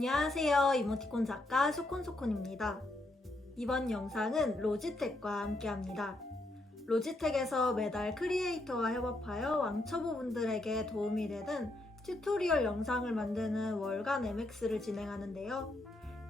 안녕하세요. 이모티콘 작가 소콘소콘입니다. 이번 영상은 로지텍과 함께합니다. 로지텍에서 매달 크리에이터와 협업하여 왕초보분들에게 도움이 되는 튜토리얼 영상을 만드는 월간 MX를 진행하는데요.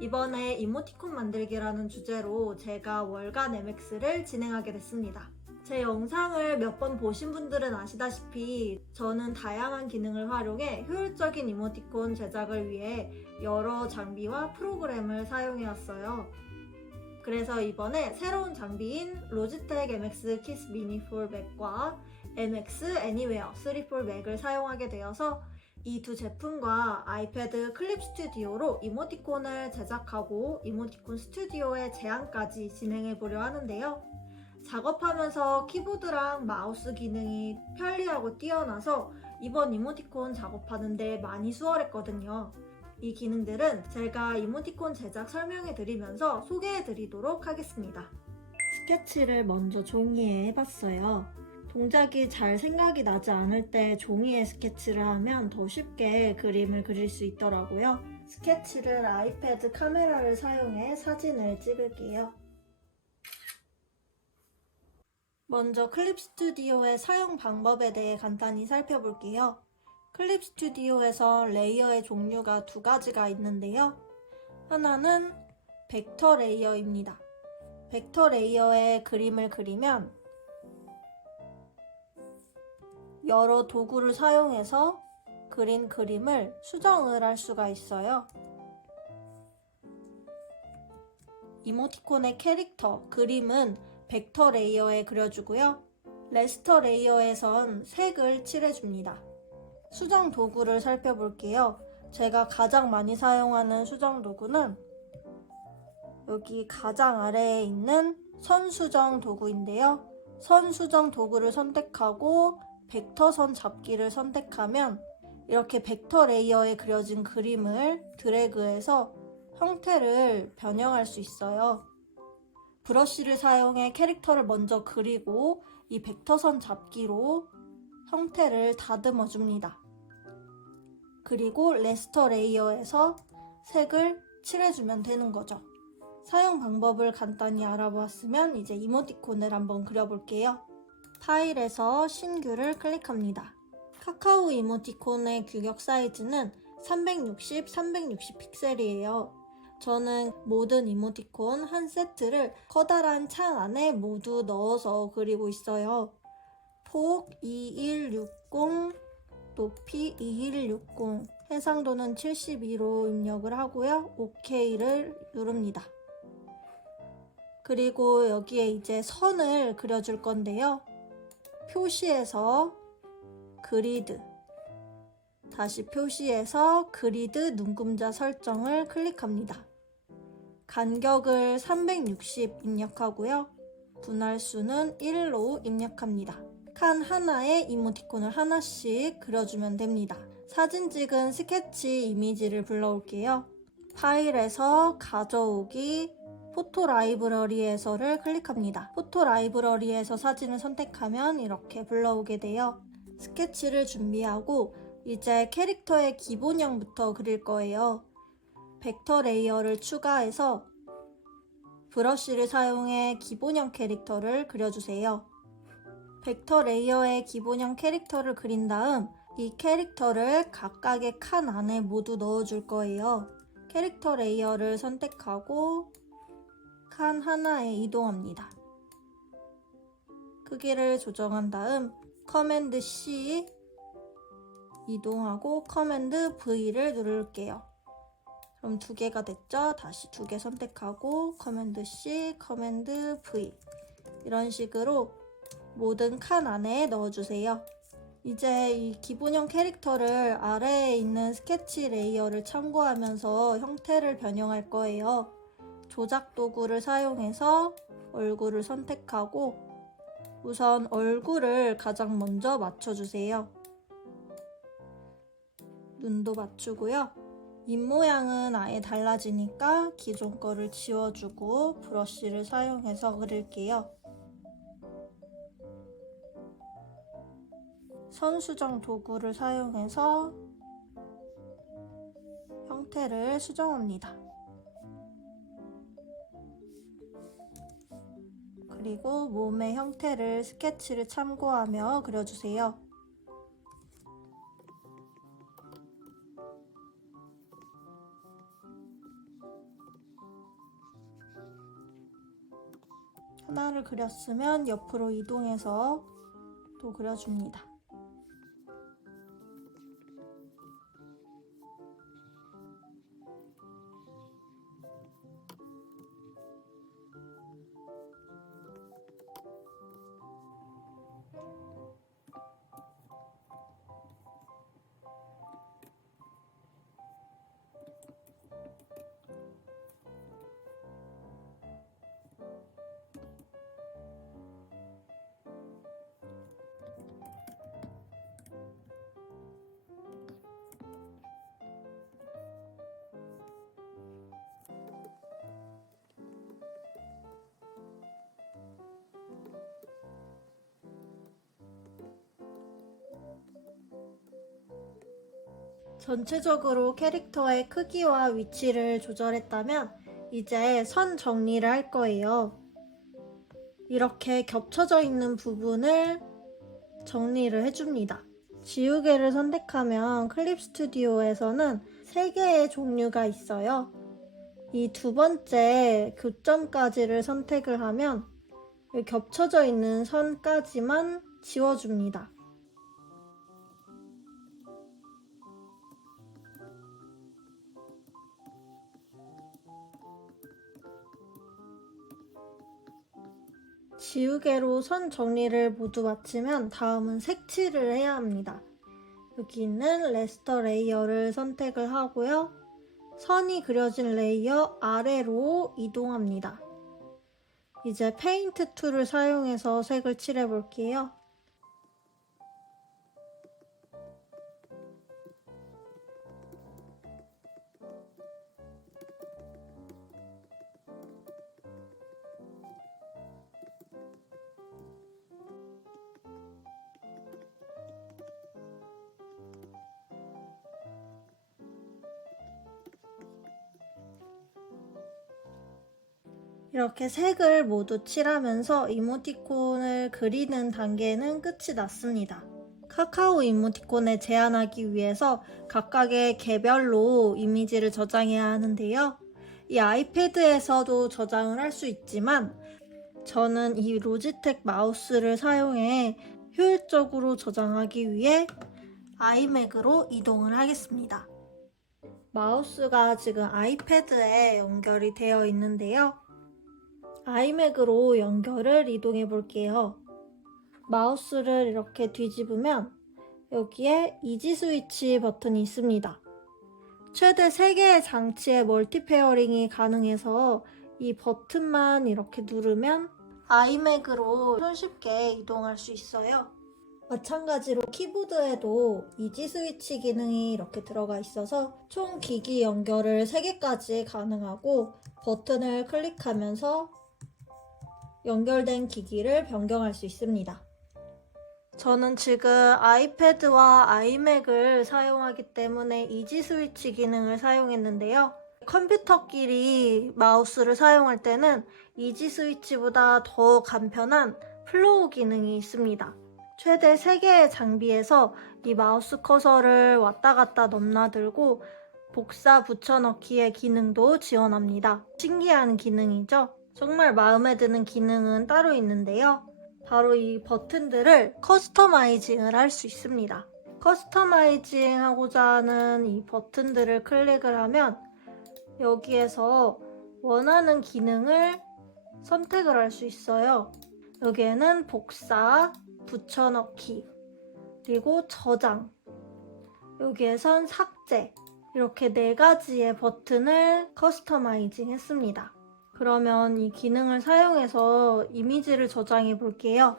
이번에 이모티콘 만들기라는 주제로 제가 월간 MX를 진행하게 됐습니다. 제 영상을 몇 번 보신 분들은 아시다시피 저는 다양한 기능을 활용해 효율적인 이모티콘 제작을 위해 여러 장비와 프로그램을 사용해왔어요. 그래서 이번에 새로운 장비인 로지텍 MX 키스 미니 폴 맥과 MX 애니웨어 3폴 맥을 사용하게 되어서 이 두 제품과 아이패드 클립 스튜디오로 이모티콘을 제작하고 이모티콘 스튜디오의 제안까지 진행해 보려 하는데요. 작업하면서 키보드랑 마우스 기능이 편리하고 뛰어나서 이번 이모티콘 작업하는데 많이 수월했거든요. 이 기능들은 제가 이모티콘 제작 설명해 드리면서 소개해 드리도록 하겠습니다. 스케치를 먼저 종이에 해봤어요. 동작이 잘 생각이 나지 않을 때 종이에 스케치를 하면 더 쉽게 그림을 그릴 수 있더라고요. 스케치를 아이패드 카메라를 사용해 사진을 찍을게요. 먼저 클립 스튜디오의 사용 방법에 대해 간단히 살펴볼게요. 클립 스튜디오에서 레이어의 종류가 두 가지가 있는데요. 하나는 벡터 레이어입니다. 벡터 레이어에 그림을 그리면 여러 도구를 사용해서 그린 그림을 수정을 할 수가 있어요. 이모티콘의 캐릭터, 그림은 벡터 레이어에 그려주고요. 레스터 레이어에선 색을 칠해줍니다. 수정 도구를 살펴볼게요. 제가 가장 많이 사용하는 수정 도구는 여기 가장 아래에 있는 선 수정 도구인데요. 선 수정 도구를 선택하고 벡터선 잡기를 선택하면 이렇게 벡터 레이어에 그려진 그림을 드래그해서 형태를 변형할 수 있어요. 브러쉬를 사용해 캐릭터를 먼저 그리고 이 벡터선 잡기로 형태를 다듬어 줍니다. 그리고 레스터 레이어에서 색을 칠해주면 되는 거죠. 사용 방법을 간단히 알아보았으면 이제 이모티콘을 한번 그려볼게요. 파일에서 신규를 클릭합니다. 카카오 이모티콘의 규격 사이즈는 360, 360 픽셀이에요. 저는 모든 이모티콘 한 세트를 커다란 창 안에 모두 넣어서 그리고 있어요. 폭 2160, 높이 2160, 해상도는 72로 입력을 하고요. OK를 누릅니다. 그리고 여기에 이제 선을 그려줄 건데요. 표시에서 그리드, 다시 표시에서 그리드 눈금자 설정을 클릭합니다. 간격을 360 입력하고요. 분할수는 1로 입력합니다. 칸 하나에 이모티콘을 하나씩 그려주면 됩니다. 사진 찍은 스케치 이미지를 불러올게요. 파일에서 가져오기, 포토 라이브러리에서를 클릭합니다. 포토 라이브러리에서 사진을 선택하면 이렇게 불러오게 돼요. 스케치를 준비하고 이제 캐릭터의 기본형부터 그릴 거예요. 벡터 레이어를 추가해서 브러쉬를 사용해 기본형 캐릭터를 그려주세요. 벡터 레이어의 기본형 캐릭터를 그린 다음 이 캐릭터를 각각의 칸 안에 모두 넣어줄 거예요. 캐릭터 레이어를 선택하고 칸 하나에 이동합니다. 크기를 조정한 다음 커맨드 C 이동하고 커맨드 V를 누를게요. 그럼 두 개가 됐죠? 다시 두 개 선택하고 커맨드 C, 커맨드 V 이런 식으로 모든 칸 안에 넣어주세요. 이제 이 기본형 캐릭터를 아래에 있는 스케치 레이어를 참고하면서 형태를 변형할 거예요. 조작 도구를 사용해서 얼굴을 선택하고 우선 얼굴을 가장 먼저 맞춰주세요. 눈도 맞추고요. 입모양은 아예 달라지니까 기존 거를 지워주고 브러쉬를 사용해서 그릴게요. 선 수정 도구를 사용해서 형태를 수정합니다. 그리고 몸의 형태를 스케치를 참고하며 그려주세요. 하나를 그렸으면 옆으로 이동해서 또 그려줍니다. 전체적으로 캐릭터의 크기와 위치를 조절했다면 이제 선 정리를 할 거예요. 이렇게 겹쳐져 있는 부분을 정리를 해줍니다. 지우개를 선택하면 클립 스튜디오에서는 3개의 종류가 있어요. 이 두 번째 교점까지를 선택을 하면 겹쳐져 있는 선까지만 지워줍니다. 지우개로 선 정리를 모두 마치면 다음은 색칠을 해야 합니다. 여기 있는 레스터 레이어를 선택을 하고요. 선이 그려진 레이어 아래로 이동합니다. 이제 페인트 툴을 사용해서 색을 칠해 볼게요. 이렇게 색을 모두 칠하면서 이모티콘을 그리는 단계는 끝이 났습니다. 카카오 이모티콘에 제한하기 위해서 각각의 개별로 이미지를 저장해야 하는데요. 이 아이패드에서도 저장을 할 수 있지만 저는 이 로지텍 마우스를 사용해 효율적으로 저장하기 위해 아이맥으로 이동을 하겠습니다. 마우스가 지금 아이패드에 연결이 되어 있는데요. 아이맥으로 연결을 이동해 볼게요. 마우스를 이렇게 뒤집으면 여기에 이지 스위치 버튼이 있습니다. 최대 3개의 장치에 멀티 페어링이 가능해서 이 버튼만 이렇게 누르면 아이맥으로 손쉽게 이동할 수 있어요. 마찬가지로 키보드에도 이지 스위치 기능이 이렇게 들어가 있어서 총 기기 연결을 3개까지 가능하고 버튼을 클릭하면서 연결된 기기를 변경할 수 있습니다. 저는 지금 아이패드와 아이맥을 사용하기 때문에 이지 스위치 기능을 사용했는데요. 컴퓨터끼리 마우스를 사용할 때는 이지 스위치보다 더 간편한 플로우 기능이 있습니다. 최대 3개의 장비에서 이 마우스 커서를 왔다 갔다 넘나들고 복사 붙여넣기의 기능도 지원합니다. 신기한 기능이죠? 정말 마음에 드는 기능은 따로 있는데요. 바로 이 버튼들을 커스터마이징을 할 수 있습니다. 커스터마이징 하고자 하는 이 버튼들을 클릭을 하면 여기에서 원하는 기능을 선택을 할 수 있어요. 여기에는 복사, 붙여넣기, 그리고 저장, 여기에선 삭제, 이렇게 4가지의 버튼을 커스터마이징 했습니다. 그러면 이 기능을 사용해서 이미지를 저장해 볼게요.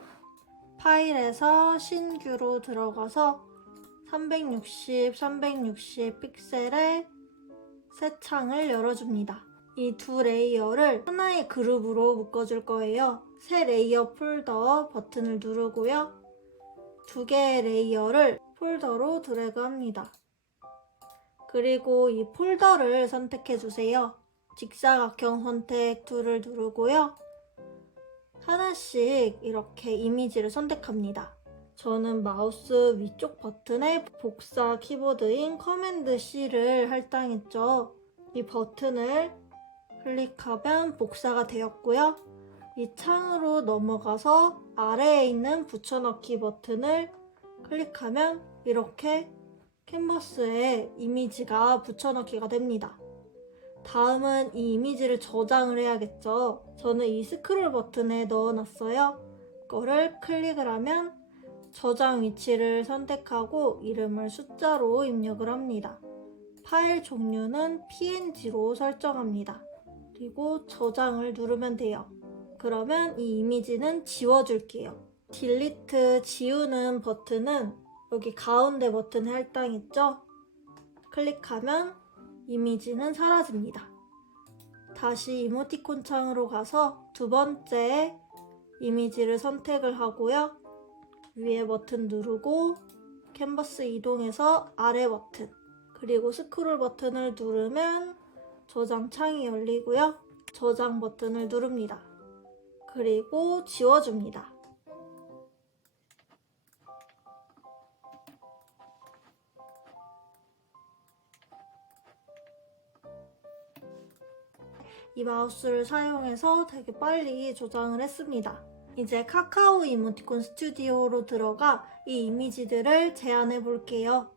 파일에서 신규로 들어가서 360 픽셀의 새 창을 열어줍니다. 이 두 레이어를 하나의 그룹으로 묶어줄 거예요. 새 레이어 폴더 버튼을 누르고요. 2개의 레이어를 폴더로 드래그합니다. 그리고 이 폴더를 선택해 주세요. 직사각형 선택 툴을 누르고요. 하나씩 이렇게 이미지를 선택합니다. 저는 마우스 위쪽 버튼에 복사 키보드인 커맨드 C를 할당했죠. 이 버튼을 클릭하면 복사가 되었고요. 이 창으로 넘어가서 아래에 있는 붙여넣기 버튼을 클릭하면 이렇게 캔버스에 이미지가 붙여넣기가 됩니다. 다음은 이 이미지를 저장을 해야겠죠. 저는 이 스크롤 버튼에 넣어놨어요. 이거를 클릭을 하면 저장 위치를 선택하고 이름을 숫자로 입력을 합니다. 파일 종류는 PNG로 설정합니다. 그리고 저장을 누르면 돼요. 그러면 이 이미지는 지워줄게요. 딜리트 지우는 버튼은 여기 가운데 버튼에 할당했죠? 클릭하면 이미지는 사라집니다. 다시 이모티콘 창으로 가서 두 번째 이미지를 선택을 하고요. 위에 버튼 누르고 캔버스 이동해서 아래 버튼 그리고 스크롤 버튼을 누르면 저장 창이 열리고요. 저장 버튼을 누릅니다. 그리고 지워줍니다. 이 마우스를 사용해서 되게 빨리 조장을 했습니다. 이제 카카오 이모티콘 스튜디오로 들어가 이 이미지들을 제안해 볼게요.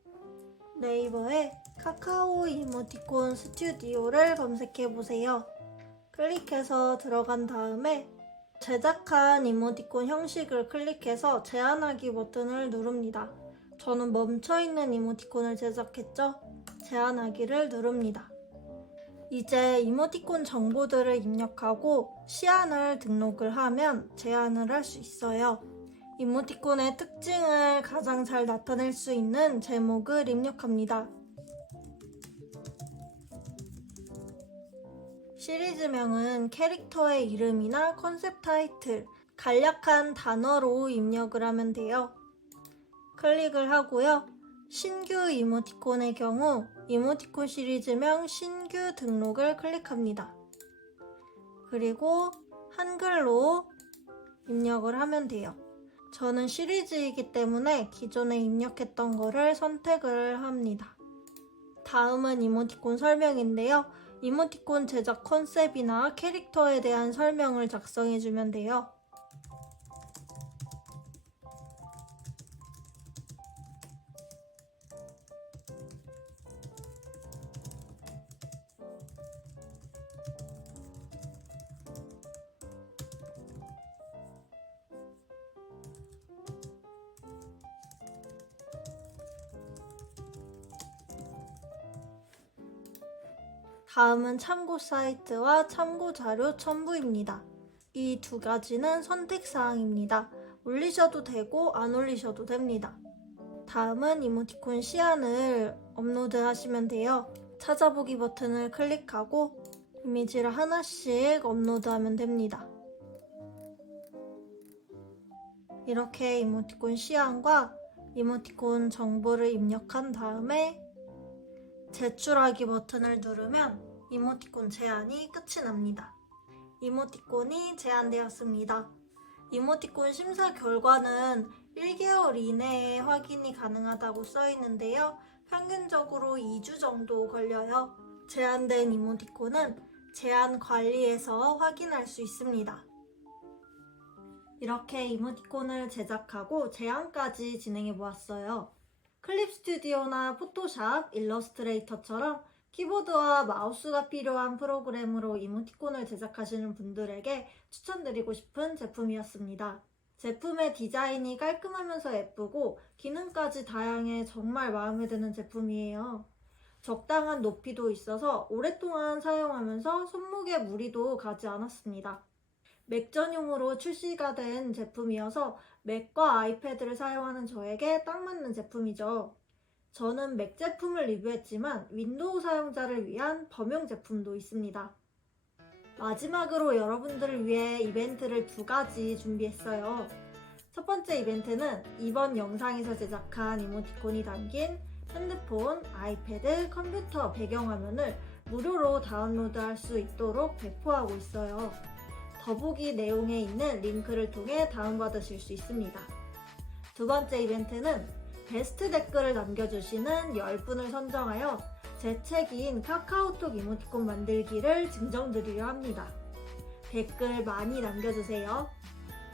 네이버에 카카오 이모티콘 스튜디오를 검색해 보세요. 클릭해서 들어간 다음에 제작한 이모티콘 형식을 클릭해서 제안하기 버튼을 누릅니다. 저는 멈춰있는 이모티콘을 제작했죠? 제안하기를 누릅니다. 이제 이모티콘 정보들을 입력하고 시안을 등록을 하면 제안을 할 수 있어요. 이모티콘의 특징을 가장 잘 나타낼 수 있는 제목을 입력합니다. 시리즈명은 캐릭터의 이름이나 컨셉 타이틀, 간략한 단어로 입력을 하면 돼요. 클릭을 하고요. 신규 이모티콘의 경우 이모티콘 시리즈명 신규 등록을 클릭합니다. 그리고 한글로 입력을 하면 돼요. 저는 시리즈이기 때문에 기존에 입력했던 거를 선택을 합니다. 다음은 이모티콘 설명인데요. 이모티콘 제작 컨셉이나 캐릭터에 대한 설명을 작성해주면 돼요. 다음은 참고 사이트와 참고 자료 첨부입니다. 이 두 가지는 선택사항입니다. 올리셔도 되고 안 올리셔도 됩니다. 다음은 이모티콘 시안을 업로드 하시면 돼요. 찾아보기 버튼을 클릭하고 이미지를 하나씩 업로드하면 됩니다. 이렇게 이모티콘 시안과 이모티콘 정보를 입력한 다음에 제출하기 버튼을 누르면 이모티콘 제안이 끝이 납니다. 이모티콘이 제안되었습니다. 이모티콘 심사 결과는 1개월 이내에 확인이 가능하다고 써 있는데요. 평균적으로 2주 정도 걸려요. 제안된 이모티콘은 제안 관리에서 확인할 수 있습니다. 이렇게 이모티콘을 제작하고 제안까지 진행해 보았어요. 클립 스튜디오나 포토샵, 일러스트레이터처럼 키보드와 마우스가 필요한 프로그램으로 이모티콘을 제작하시는 분들에게 추천드리고 싶은 제품이었습니다. 제품의 디자인이 깔끔하면서 예쁘고 기능까지 다양해 정말 마음에 드는 제품이에요. 적당한 높이도 있어서 오랫동안 사용하면서 손목에 무리도 가지 않았습니다. 맥 전용으로 출시가 된 제품이어서 맥과 아이패드를 사용하는 저에게 딱 맞는 제품이죠. 저는 맥 제품을 리뷰했지만 윈도우 사용자를 위한 범용 제품도 있습니다. 마지막으로 여러분들을 위해 이벤트를 두 가지 준비했어요. 첫 번째 이벤트는 이번 영상에서 제작한 이모티콘이 담긴 핸드폰, 아이패드, 컴퓨터 배경화면을 무료로 다운로드할 수 있도록 배포하고 있어요. 더보기 내용에 있는 링크를 통해 다운받으실 수 있습니다. 두 번째 이벤트는 베스트 댓글을 남겨주시는 10분을 선정하여 제 책인 카카오톡 이모티콘 만들기를 증정드리려 합니다. 댓글 많이 남겨주세요.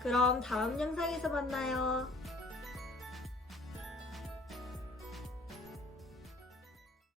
그럼 다음 영상에서 만나요.